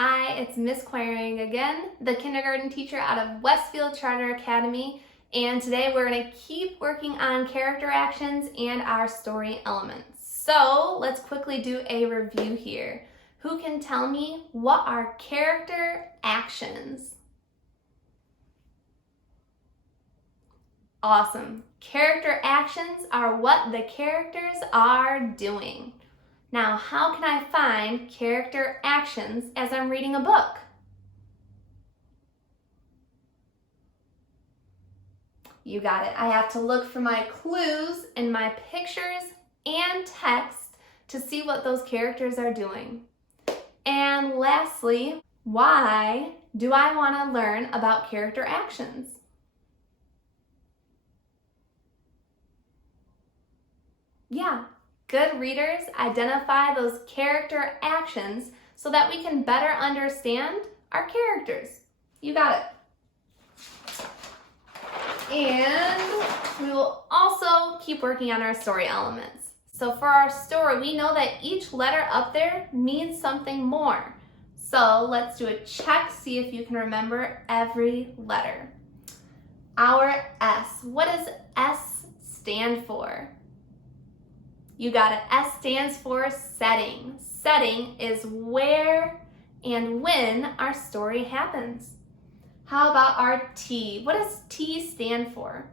Hi, it's Miss Quiring again, the kindergarten teacher out of Westfield Charter Academy, and today we're going to keep working on character actions and our story elements. So let's quickly do a review here. Who can tell me what are character actions? Awesome. Character actions are what the characters are doing. Now, how can I find character actions as I'm reading a book? You got it. I have to look for my clues in my pictures and text to see what those characters are doing. And lastly, why do I want to learn about character actions? Yeah. Good readers identify those character actions so that we can better understand our characters. You got it. And we will also keep working on our story elements. So for our story, we know that each letter up there means something more. So let's do a check, see if you can remember every letter. Our S. What does S stand for? You got it. S stands for setting. Setting is where and when our story happens. How about our T? What does T stand for?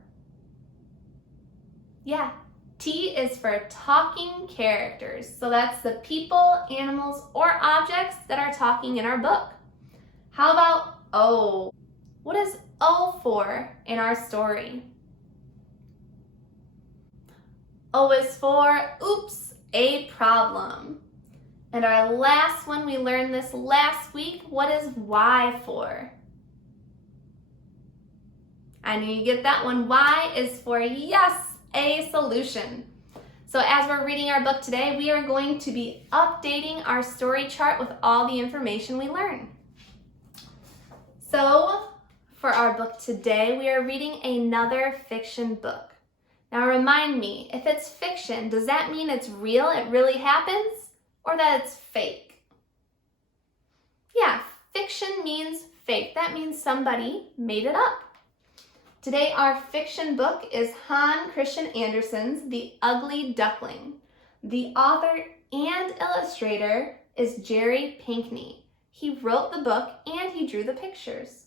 Yeah, T is for talking characters. So that's the people, animals, or objects that are talking in our book. How about O? What is O for in our story? O is for, oops, a problem. And our last one, we learned this last week. What is Y for? I knew you get that one. Y is for, yes, a solution. So as we're reading our book today, we are going to be updating our story chart with all the information we learn. So for our book today, we are reading another fiction book. Now remind me, if it's fiction, does that mean it's real, it really happens, or that it's fake? Yeah, fiction means fake. That means somebody made it up. Today our fiction book is Hans Christian Andersen's The Ugly Duckling. The author and illustrator is Jerry Pinkney. He wrote the book and he drew the pictures.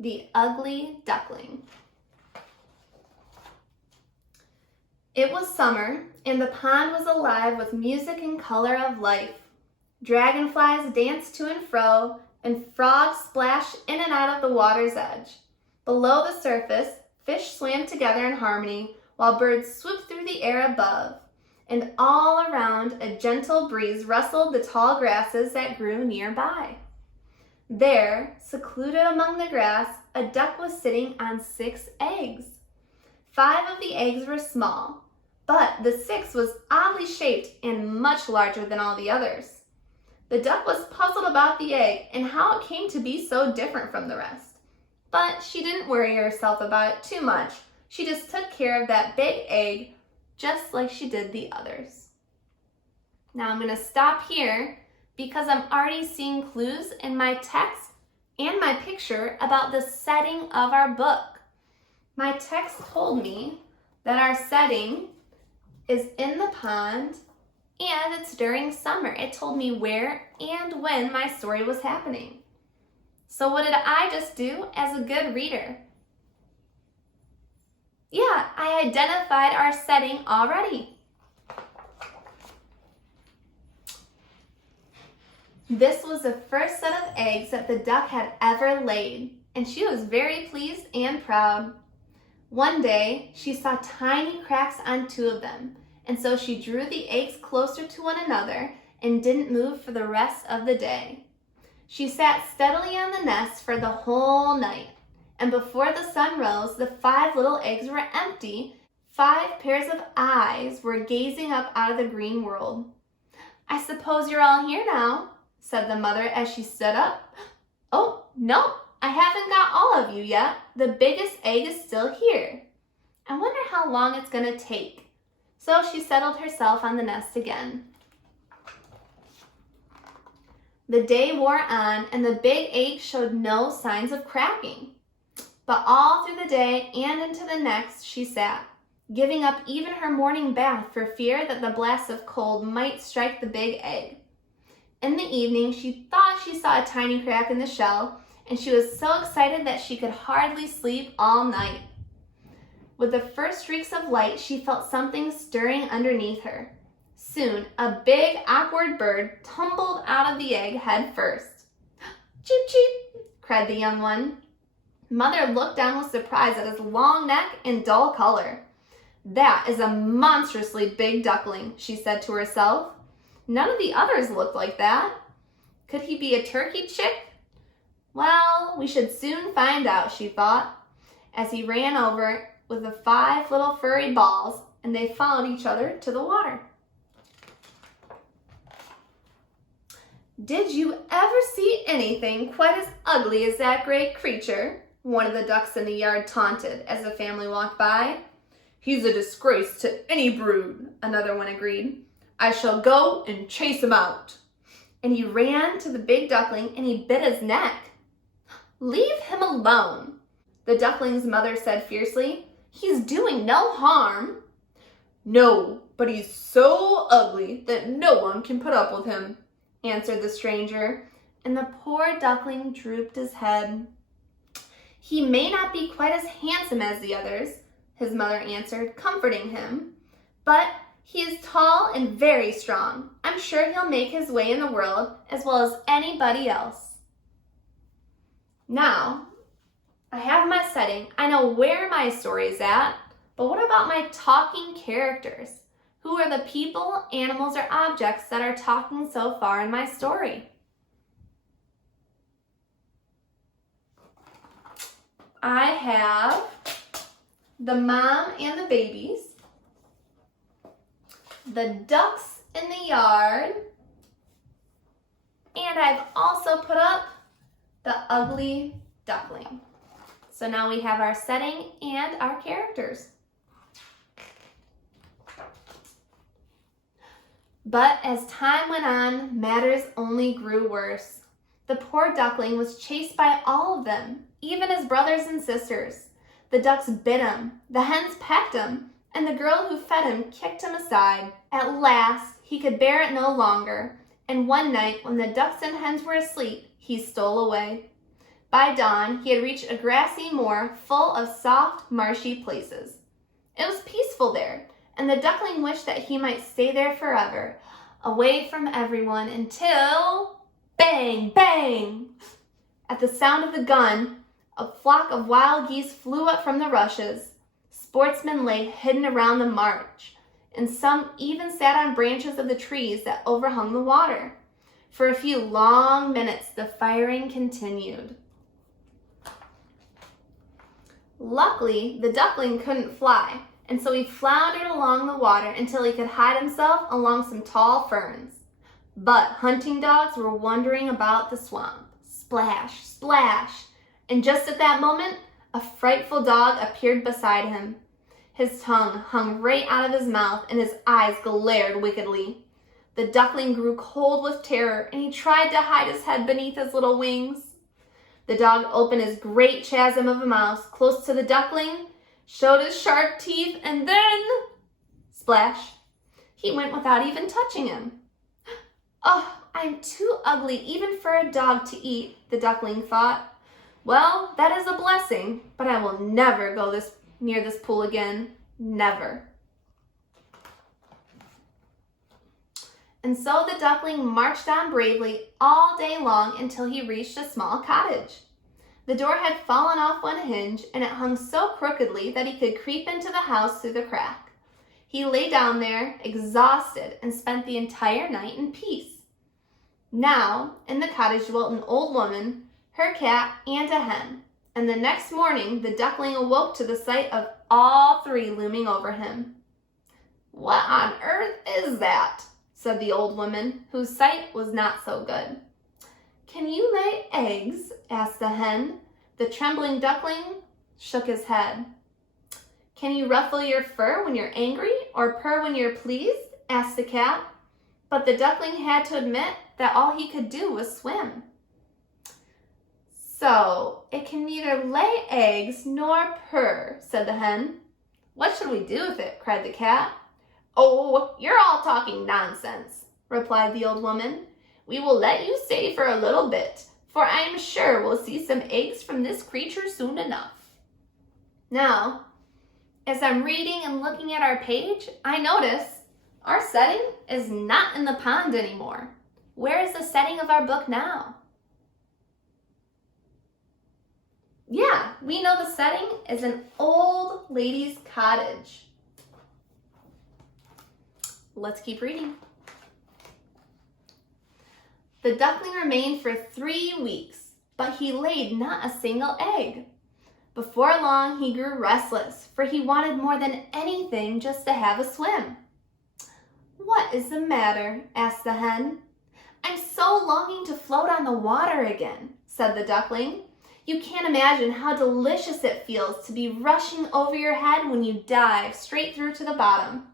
The Ugly Duckling. It was summer, and the pond was alive with music and color of life. Dragonflies danced to and fro, and frogs splashed in and out of the water's edge. Below the surface, fish swam together in harmony, while birds swooped through the air above. And all around, a gentle breeze rustled the tall grasses that grew nearby. There, secluded among the grass, a duck was sitting on 6 eggs. 5 of the eggs were small, but the 6th was oddly shaped and much larger than all the others. The duck was puzzled about the egg and how it came to be so different from the rest. But she didn't worry herself about it too much. She just took care of that big egg just like she did the others. Now I'm going to stop here because I'm already seeing clues in my text and my picture about the setting of our book. My text told me that our setting is in the pond and it's during summer. It told me where and when my story was happening. So what did I just do as a good reader? Yeah, I identified our setting already. This was the first set of eggs that the duck had ever laid, and she was very pleased and proud. One day, she saw tiny cracks on 2 of them, and so she drew the eggs closer to one another and didn't move for the rest of the day. She sat steadily on the nest for the whole night, and before the sun rose, the 5 little eggs were empty. 5 pairs of eyes were gazing up out of the green world. "I suppose you're all here now," said the mother as she stood up. "Oh, no, I haven't got all of you yet. The biggest egg is still here. I wonder how long it's going to take." So she settled herself on the nest again. The day wore on, and the big egg showed no signs of cracking. But all through the day and into the next she sat, giving up even her morning bath for fear that the blast of cold might strike the big egg. In the evening, she thought she saw a tiny crack in the shell, and she was so excited that she could hardly sleep all night. With the first streaks of light, she felt something stirring underneath her. Soon, a big, awkward bird tumbled out of the egg head first. "Cheep, cheep," cried the young one. Mother looked down with surprise at his long neck and dull color. "That is a monstrously big duckling," she said to herself. None of the others looked like that. Could he be a turkey chick? Well, we should soon find out, she thought, as he ran over with the 5 little furry balls, and they followed each other to the water. "Did you ever see anything quite as ugly as that great creature?" one of the ducks in the yard taunted as the family walked by. "He's a disgrace to any brood," another one agreed. "I shall go and chase him out." And he ran to the big duckling and he bit his neck. "Leave him alone," the duckling's mother said fiercely. "He's doing no harm." "No, but he's so ugly that no one can put up with him," answered the stranger, and the poor duckling drooped his head. "He may not be quite as handsome as the others," his mother answered, comforting him, "but he is tall and very strong. I'm sure he'll make his way in the world as well as anybody else." Now, I have my setting. I know where my story is at, but what about my talking characters? Who are the people, animals, or objects that are talking so far in my story? I have the mom and the babies, the ducks in the yard, and I've also put up the ugly duckling. So now we have our setting and our characters. But as time went on, matters only grew worse. The poor duckling was chased by all of them, even his brothers and sisters. The ducks bit him, the hens pecked him, and the girl who fed him kicked him aside. At last, he could bear it no longer, and one night when the ducks and hens were asleep, he stole away. By dawn, he had reached a grassy moor full of soft, marshy places. It was peaceful there, and the duckling wished that he might stay there forever, away from everyone until... Bang! Bang! At the sound of the gun, a flock of wild geese flew up from the rushes. Sportsmen lay hidden around the marsh, and some even sat on branches of the trees that overhung the water. For a few long minutes, the firing continued. Luckily, the duckling couldn't fly, and so he floundered along the water until he could hide himself along some tall ferns. But hunting dogs were wandering about the swamp. Splash, splash, and just at that moment, a frightful dog appeared beside him. His tongue hung right out of his mouth, and his eyes glared wickedly. The duckling grew cold with terror, and he tried to hide his head beneath his little wings. The dog opened his great chasm of a mouth close to the duckling, showed his sharp teeth, and then... Splash! He went without even touching him. "Oh, I'm too ugly even for a dog to eat," the duckling thought. "Well, that is a blessing, but I will never go near this pool again. Never." And so the duckling marched on bravely all day long until he reached a small cottage. The door had fallen off one hinge, and it hung so crookedly that he could creep into the house through the crack. He lay down there, exhausted, and spent the entire night in peace. Now, in the cottage dwelt an old woman, her cat, and a hen, and the next morning the duckling awoke to the sight of all three looming over him. "What on earth is that?" said the old woman, whose sight was not so good. "Can you lay eggs?" asked the hen. The trembling duckling shook his head. "Can you ruffle your fur when you're angry or purr when you're pleased?" asked the cat. but the duckling had to admit that all he could do was swim. "So, it can neither lay eggs nor purr," said the hen. "What should we do with it?" cried the cat. "Oh, you're all talking nonsense," replied the old woman. "We will let you stay for a little bit, for I am sure we'll see some eggs from this creature soon enough." Now, as I'm reading and looking at our page, I notice our setting is not in the pond anymore. Where is the setting of our book now? Yeah, we know the setting is an old lady's cottage. Let's keep reading. The duckling remained for 3 weeks, but he laid not a single egg. Before long, he grew restless, for he wanted more than anything just to have a swim. "What is the matter?" asked the hen. "I'm so longing to float on the water again," said the duckling. "You can't imagine how delicious it feels to be rushing over your head when you dive straight through to the bottom."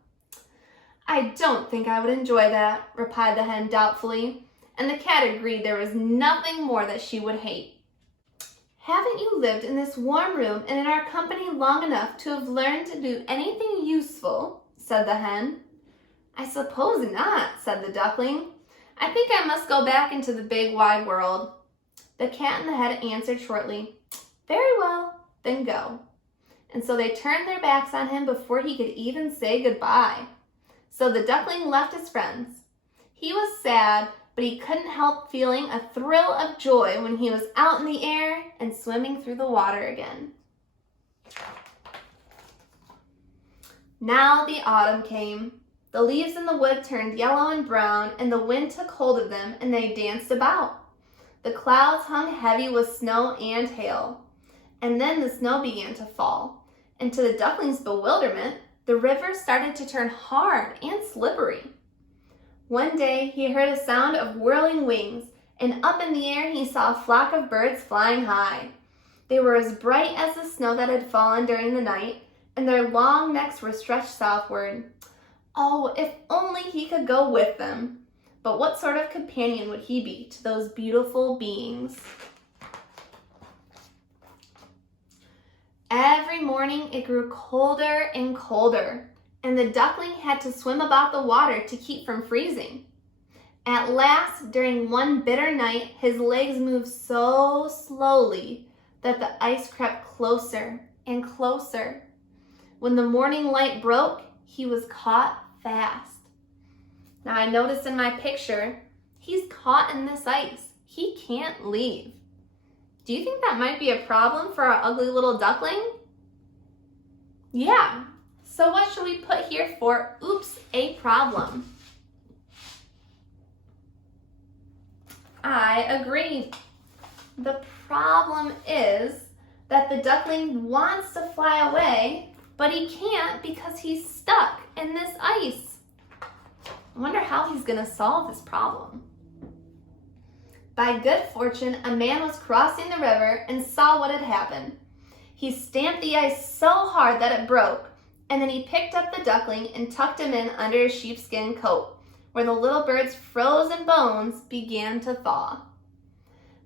"I don't think I would enjoy that," replied the hen doubtfully, and the cat agreed there was nothing more that she would hate. "Haven't you lived in this warm room and in our company long enough to have learned to do anything useful?" said the hen. "I suppose not," said the duckling. "I think I must go back into the big wide world." The cat and the hen answered shortly, "Very well, then go." And so they turned their backs on him before he could even say goodbye. So the duckling left his friends. He was sad, but he couldn't help feeling a thrill of joy when he was out in the air and swimming through the water again. Now the autumn came. The leaves in the wood turned yellow and brown, and the wind took hold of them, and they danced about. The clouds hung heavy with snow and hail, and then the snow began to fall, and to the duckling's bewilderment, the river started to turn hard and slippery. One day he heard a sound of whirling wings, and up in the air he saw a flock of birds flying high. They were as bright as the snow that had fallen during the night, and their long necks were stretched southward. Oh, if only he could go with them! But what sort of companion would he be to those beautiful beings? Every morning it grew colder and colder, and the duckling had to swim about the water to keep from freezing. At last, during one bitter night, his legs moved so slowly that the ice crept closer and closer. When the morning light broke, he was caught fast. Now I noticed in my picture, he's caught in this ice. He can't leave. Do you think that might be a problem for our ugly little duckling? Yeah. So what should we put here for oops, a problem? I agree. The problem is that the duckling wants to fly away, but he can't because he's stuck in this ice. I wonder how he's going to solve this problem. By good fortune, a man was crossing the river and saw what had happened. He stamped the ice so hard that it broke, and then he picked up the duckling and tucked him in under his sheepskin coat, where the little bird's frozen bones began to thaw.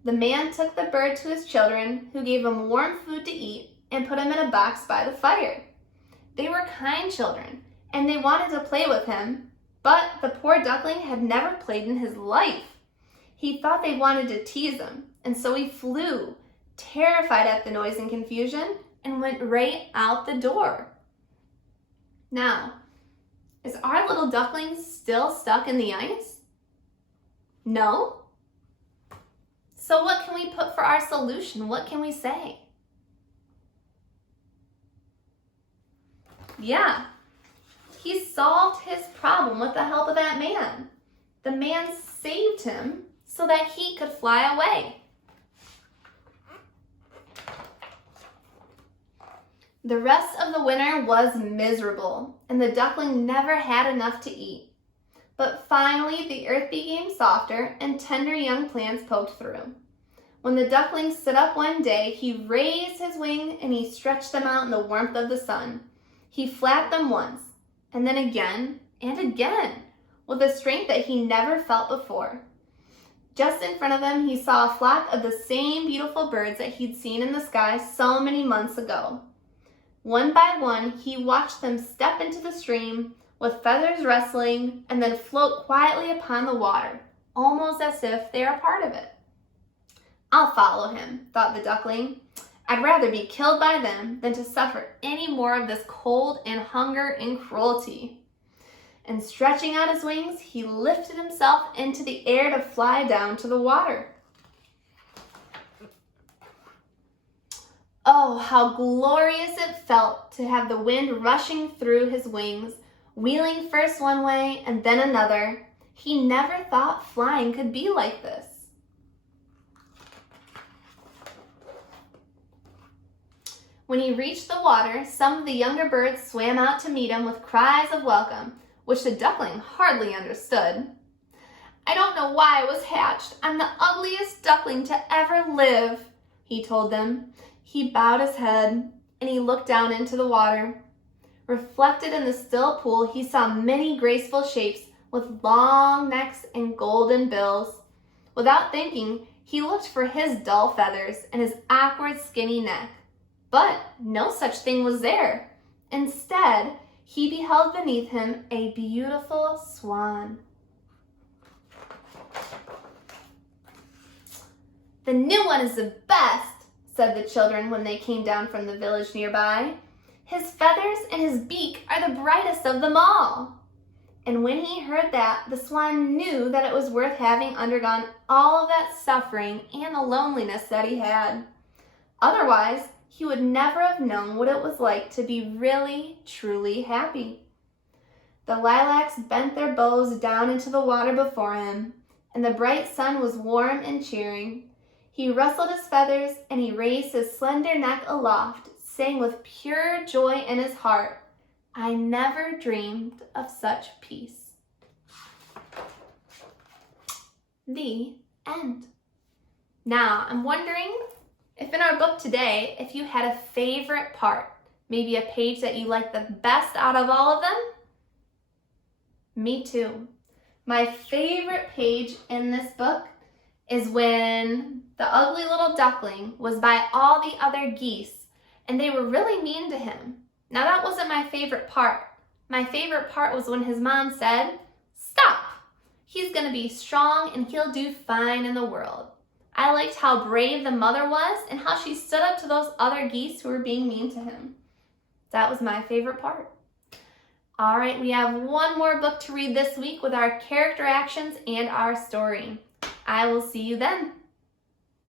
The man took the bird to his children, who gave him warm food to eat and put him in a box by the fire. They were kind children, and they wanted to play with him, but the poor duckling had never played in his life. He thought they wanted to tease him, and so he flew, terrified at the noise and confusion, and went right out the door. Now, is our little duckling still stuck in the ice? No? So what can we put for our solution? What can we say? Yeah, he solved his problem with the help of that man. The man saved him so that he could fly away. The rest of the winter was miserable, and the duckling never had enough to eat. But finally, the earth became softer, and tender young plants poked through. When the duckling stood up one day, he raised his wing and he stretched them out in the warmth of the sun. He flapped them once, and then again and again. with a strength that he never felt before. Just in front of him, he saw a flock of the same beautiful birds that he'd seen in the sky so many months ago. One by one, he watched them step into the stream with feathers rustling and then float quietly upon the water, almost as if they are a part of it. I'll follow him, thought the duckling. I'd rather be killed by them than to suffer any more of this cold and hunger and cruelty. And stretching out his wings, he lifted himself into the air to fly down to the water. Oh, how glorious it felt to have the wind rushing through his wings, wheeling first one way and then another. He never thought flying could be like this. When he reached the water, some of the younger birds swam out to meet him with cries of welcome, which the duckling hardly understood. I don't know why I was hatched. I'm the ugliest duckling to ever live, he told them. He bowed his head and he looked down into the water. Reflected in the still pool, he saw many graceful shapes with long necks and golden bills. Without thinking, he looked for his dull feathers and his awkward skinny neck. But no such thing was there. Instead, he beheld beneath him a beautiful swan. The new one is the best, said the children when they came down from the village nearby. His feathers and his beak are the brightest of them all. And when he heard that, the swan knew that it was worth having undergone all of that suffering and the loneliness that he had. Otherwise, he would never have known what it was like to be really, truly happy. The lilacs bent their bows down into the water before him, and the bright sun was warm and cheering. He rustled his feathers and he raised his slender neck aloft, saying with pure joy in his heart, I never dreamed of such peace. The end. Now, I'm wondering if in our book today, if you had a favorite part, maybe a page that you liked the best out of all of them. Me too. My favorite page in this book is when the ugly little duckling was by all the other geese and they were really mean to him. Now that wasn't my favorite part. My favorite part was when his mom said, stop, he's gonna be strong and he'll do fine in the world. I liked how brave the mother was and how she stood up to those other geese who were being mean to him. That was my favorite part. All right, we have one more book to read this week with our character actions and our story. I will see you then.